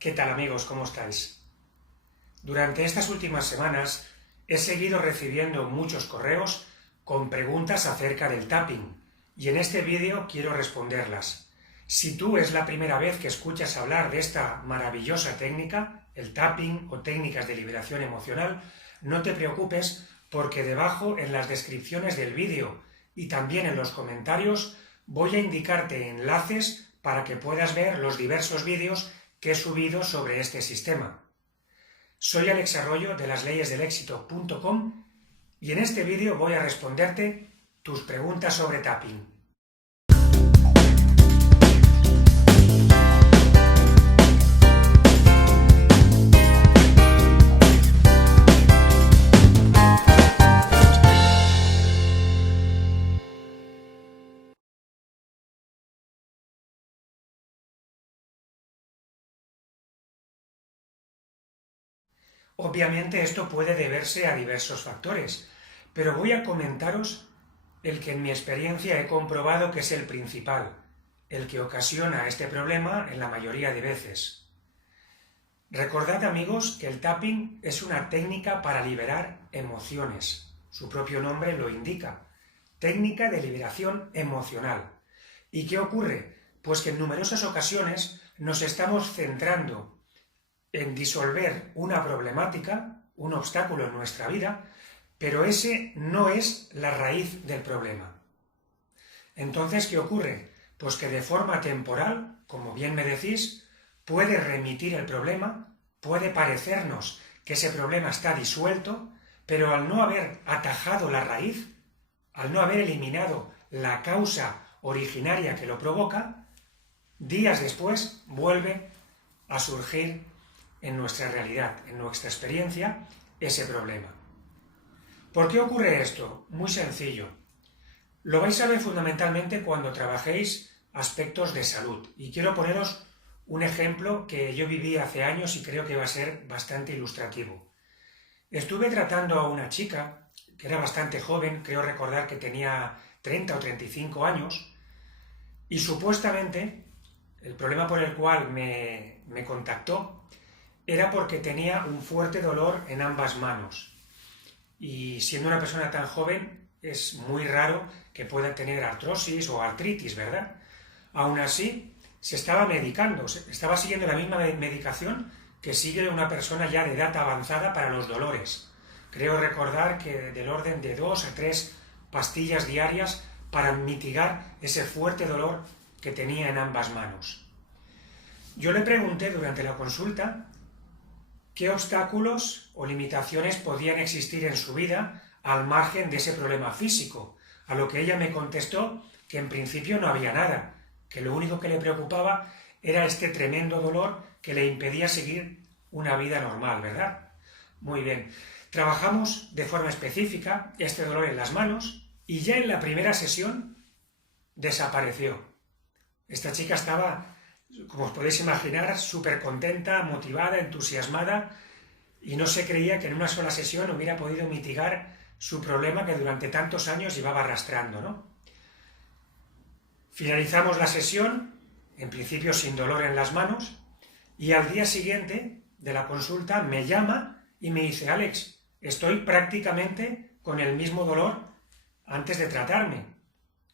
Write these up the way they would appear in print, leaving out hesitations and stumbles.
¿Qué tal amigos? ¿Cómo estáis? Durante estas últimas semanas he seguido recibiendo muchos correos con preguntas acerca del tapping y en este vídeo quiero responderlas. Si tú es la primera vez que escuchas hablar de esta maravillosa técnica, el tapping o técnicas de liberación emocional, no te preocupes porque debajo en las descripciones del vídeo y también en los comentarios voy a indicarte enlaces para que puedas ver los diversos vídeos que he subido sobre este sistema. Soy Alex Arroyo de lasleyesdelexito.com y en este vídeo voy a responderte tus preguntas sobre tapping. Obviamente esto puede deberse a diversos factores, pero voy a comentaros el que en mi experiencia he comprobado que es el principal, el que ocasiona este problema en la mayoría de veces. Recordad amigos que el tapping es una técnica para liberar emociones, su propio nombre lo indica, técnica de liberación emocional. ¿Y qué ocurre? Pues que en numerosas ocasiones nos estamos centrando en disolver una problemática, un obstáculo en nuestra vida, pero ese no es la raíz del problema. Entonces, ¿qué ocurre? Pues que de forma temporal, como bien me decís, puede remitir el problema, puede parecernos que ese problema está disuelto, pero al no haber atajado la raíz, al no haber eliminado la causa originaria que lo provoca, días después vuelve a surgir en nuestra realidad, en nuestra experiencia, ese problema. ¿Por qué ocurre esto? Muy sencillo. Lo vais a ver fundamentalmente cuando trabajéis aspectos de salud. Y quiero poneros un ejemplo que yo viví hace años y creo que va a ser bastante ilustrativo. Estuve tratando a una chica que era bastante joven, creo recordar que tenía 30 o 35 años, y supuestamente el problema por el cual me contactó era porque tenía un fuerte dolor en ambas manos. Y siendo una persona tan joven, es muy raro que pueda tener artrosis o artritis, ¿verdad? Aún así, se estaba medicando, estaba siguiendo la misma medicación que sigue una persona ya de edad avanzada para los dolores. Creo recordar que del orden de 2 a 3 pastillas diarias para mitigar ese fuerte dolor que tenía en ambas manos. Yo le pregunté durante la consulta ¿qué obstáculos o limitaciones podían existir en su vida al margen de ese problema físico? A lo que ella me contestó que en principio no había nada, que lo único que le preocupaba era este tremendo dolor que le impedía seguir una vida normal, ¿verdad? Muy bien. Trabajamos de forma específica este dolor en las manos y ya en la primera sesión desapareció. Esta chica estaba, como os podéis imaginar, súper contenta, motivada, entusiasmada y no se creía que en una sola sesión hubiera podido mitigar su problema que durante tantos años llevaba arrastrando, ¿no? Finalizamos la sesión, en principio sin dolor en las manos, y al día siguiente de la consulta me llama y me dice: Alex, estoy prácticamente con el mismo dolor antes de tratarme.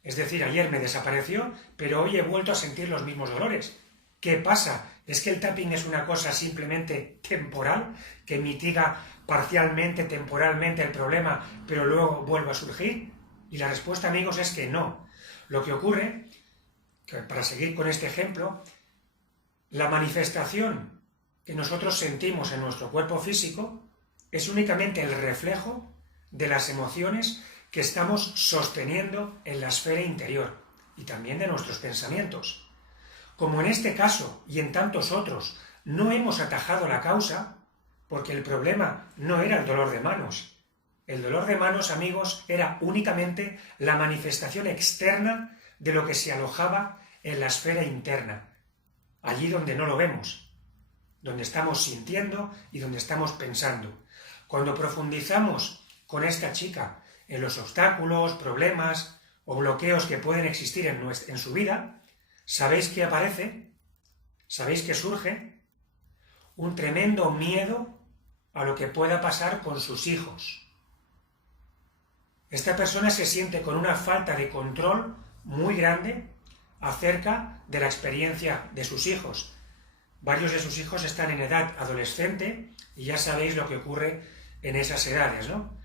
Es decir, ayer me desapareció, pero hoy he vuelto a sentir los mismos dolores. ¿Qué pasa? ¿Es que el tapping es una cosa simplemente temporal, que mitiga parcialmente, temporalmente el problema, pero luego vuelve a surgir? Y la respuesta, amigos, es que no. Lo que ocurre, que para seguir con este ejemplo, la manifestación que nosotros sentimos en nuestro cuerpo físico es únicamente el reflejo de las emociones que estamos sosteniendo en la esfera interior y también de nuestros pensamientos. Como en este caso y en tantos otros no hemos atajado la causa, porque el problema no era el dolor de manos. El dolor de manos, amigos, era únicamente la manifestación externa de lo que se alojaba en la esfera interna, allí donde no lo vemos, donde estamos sintiendo y donde estamos pensando. Cuando profundizamos con esta chica en los obstáculos, problemas o bloqueos que pueden existir en su vida, ¿sabéis qué aparece? ¿Sabéis qué surge? un tremendo miedo a lo que pueda pasar con sus hijos. Esta persona se siente con una falta de control muy grande acerca de la experiencia de sus hijos. Varios de sus hijos están en edad adolescente y ya sabéis lo que ocurre en esas edades, ¿no?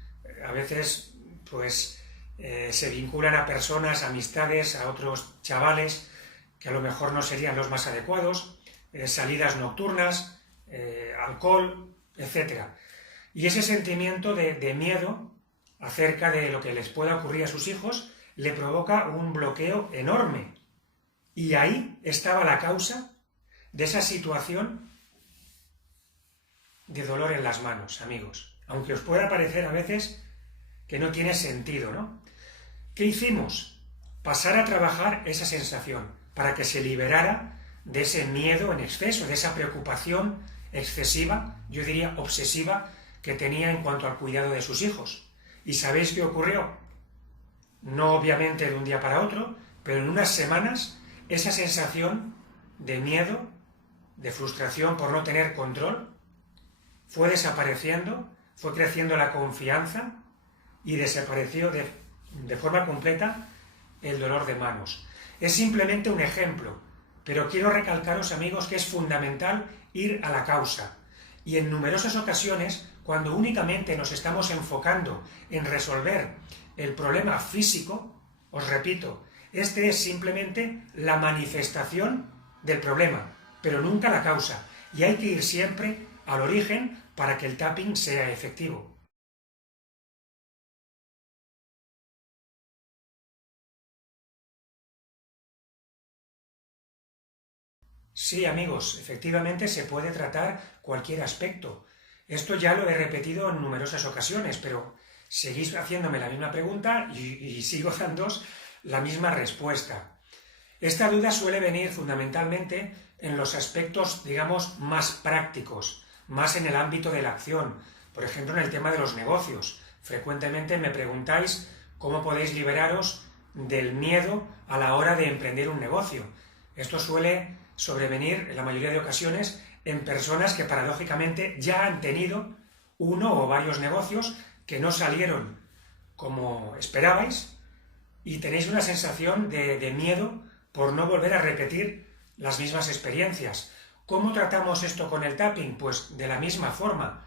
A veces, pues, se vinculan a personas, a amistades, a otros chavales que a lo mejor no serían los más adecuados, salidas nocturnas, alcohol, etc. Y ese sentimiento de miedo acerca de lo que les pueda ocurrir a sus hijos le provoca un bloqueo enorme. Y ahí estaba la causa de esa situación de dolor en las manos, amigos. Aunque os pueda parecer a veces que no tiene sentido, ¿no? ¿Qué hicimos? Pasar a trabajar esa sensación para que se liberara de ese miedo en exceso, de esa preocupación excesiva, yo diría obsesiva, que tenía en cuanto al cuidado de sus hijos. ¿Y sabéis qué ocurrió? No obviamente de un día para otro, pero en unas semanas esa sensación de miedo, de frustración por no tener control, fue desapareciendo, fue creciendo la confianza y desapareció de forma completa el dolor de manos. Es simplemente un ejemplo, pero quiero recalcaros, amigos, que es fundamental ir a la causa. Y en numerosas ocasiones, cuando únicamente nos estamos enfocando en resolver el problema físico, os repito, este es simplemente la manifestación del problema, pero nunca la causa. Y hay que ir siempre al origen para que el tapping sea efectivo. Sí, amigos, efectivamente se puede tratar cualquier aspecto. Esto ya lo he repetido en numerosas ocasiones, pero seguís haciéndome la misma pregunta y sigo dándoos la misma respuesta. Esta duda suele venir fundamentalmente en los aspectos, digamos, más prácticos, más en el ámbito de la acción, por ejemplo, en el tema de los negocios. Frecuentemente me preguntáis cómo podéis liberaros del miedo a la hora de emprender un negocio. Esto suele sobrevenir en la mayoría de ocasiones en personas que paradójicamente ya han tenido uno o varios negocios que no salieron como esperabais y tenéis una sensación de miedo por no volver a repetir las mismas experiencias. ¿Cómo tratamos esto con el tapping? Pues de la misma forma,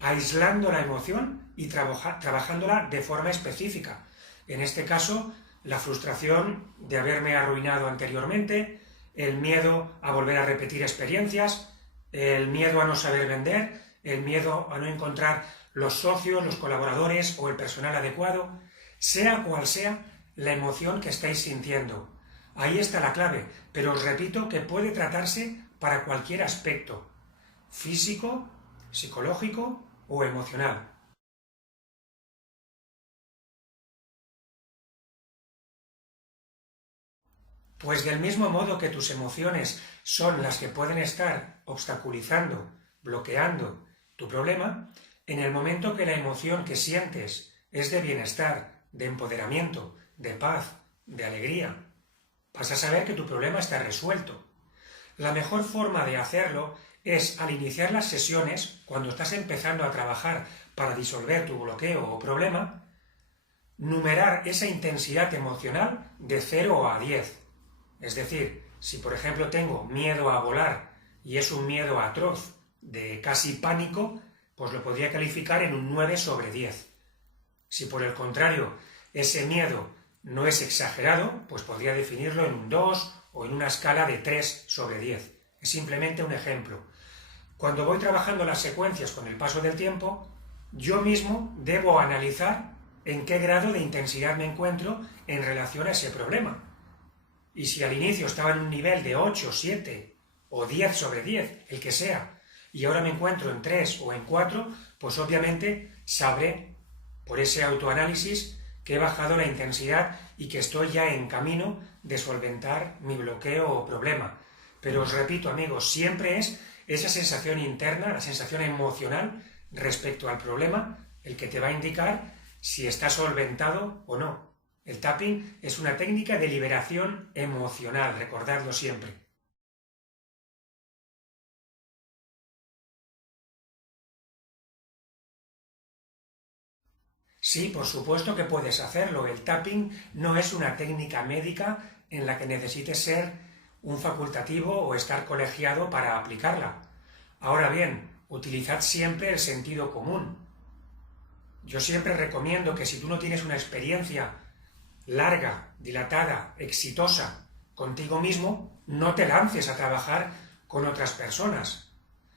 aislando la emoción y trabajándola de forma específica. En este caso, la frustración de haberme arruinado anteriormente, el miedo a volver a repetir experiencias, el miedo a no saber vender, el miedo a no encontrar los socios, los colaboradores o el personal adecuado, sea cual sea la emoción que estáis sintiendo. Ahí está la clave, pero os repito que puede tratarse para cualquier aspecto, físico, psicológico o emocional. Pues del mismo modo que tus emociones son las que pueden estar obstaculizando, bloqueando tu problema, en el momento que la emoción que sientes es de bienestar, de empoderamiento, de paz, de alegría, vas a saber que tu problema está resuelto. La mejor forma de hacerlo es al iniciar las sesiones, cuando estás empezando a trabajar para disolver tu bloqueo o problema, numerar esa intensidad emocional de 0 a 10. Es decir, si por ejemplo tengo miedo a volar y es un miedo atroz, de casi pánico, pues lo podría calificar en un 9 sobre 10. Si por el contrario ese miedo no es exagerado, pues podría definirlo en un 2 o en una escala de 3 sobre 10. Es simplemente un ejemplo. Cuando voy trabajando las secuencias con el paso del tiempo, yo mismo debo analizar en qué grado de intensidad me encuentro en relación a ese problema. Y si al inicio estaba en un nivel de 8, 7 o 10 sobre 10, el que sea, y ahora me encuentro en 3 o en 4, pues obviamente sabré, por ese autoanálisis, que he bajado la intensidad y que estoy ya en camino de solventar mi bloqueo o problema. Pero os repito, amigos, siempre es esa sensación interna, la sensación emocional respecto al problema, el que te va a indicar si está solventado o no. El tapping es una técnica de liberación emocional, recordadlo siempre. Sí, por supuesto que puedes hacerlo. El tapping no es una técnica médica en la que necesites ser un facultativo o estar colegiado para aplicarla. Ahora bien, utilizad siempre el sentido común. Yo siempre recomiendo que si tú no tienes una experiencia larga, dilatada, exitosa contigo mismo, no te lances a trabajar con otras personas.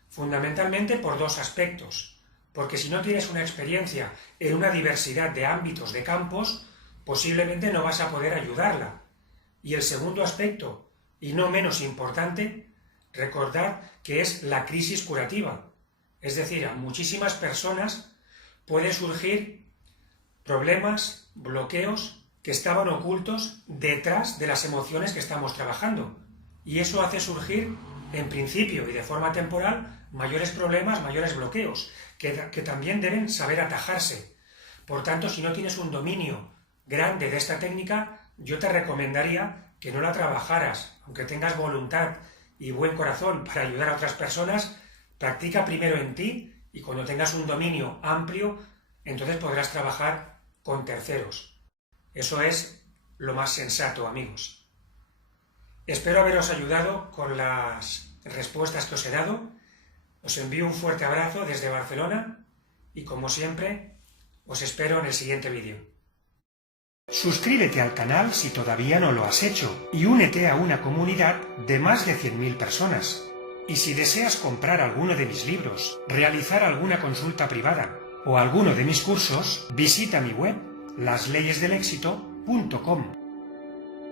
Fundamentalmente por dos aspectos. Porque si no tienes una experiencia en una diversidad de ámbitos, de campos, posiblemente no vas a poder ayudarla. Y el segundo aspecto, y no menos importante, recordad que es la crisis curativa. Es decir, a muchísimas personas pueden surgir problemas, bloqueos que estaban ocultos detrás de las emociones que estamos trabajando. Y eso hace surgir, en principio y de forma temporal, mayores problemas, mayores bloqueos, que también deben saber atajarse. Por tanto, si no tienes un dominio grande de esta técnica, yo te recomendaría que no la trabajaras, aunque tengas voluntad y buen corazón para ayudar a otras personas, practica primero en ti y cuando tengas un dominio amplio, entonces podrás trabajar con terceros. Eso es lo más sensato, amigos. Espero haberos ayudado con las respuestas que os he dado. Os envío un fuerte abrazo desde Barcelona y, como siempre, os espero en el siguiente vídeo. Suscríbete al canal si todavía no lo has hecho y únete a una comunidad de más de 100.000 personas. Y si deseas comprar alguno de mis libros, realizar alguna consulta privada o alguno de mis cursos, visita mi web lasleyesdelexito.com.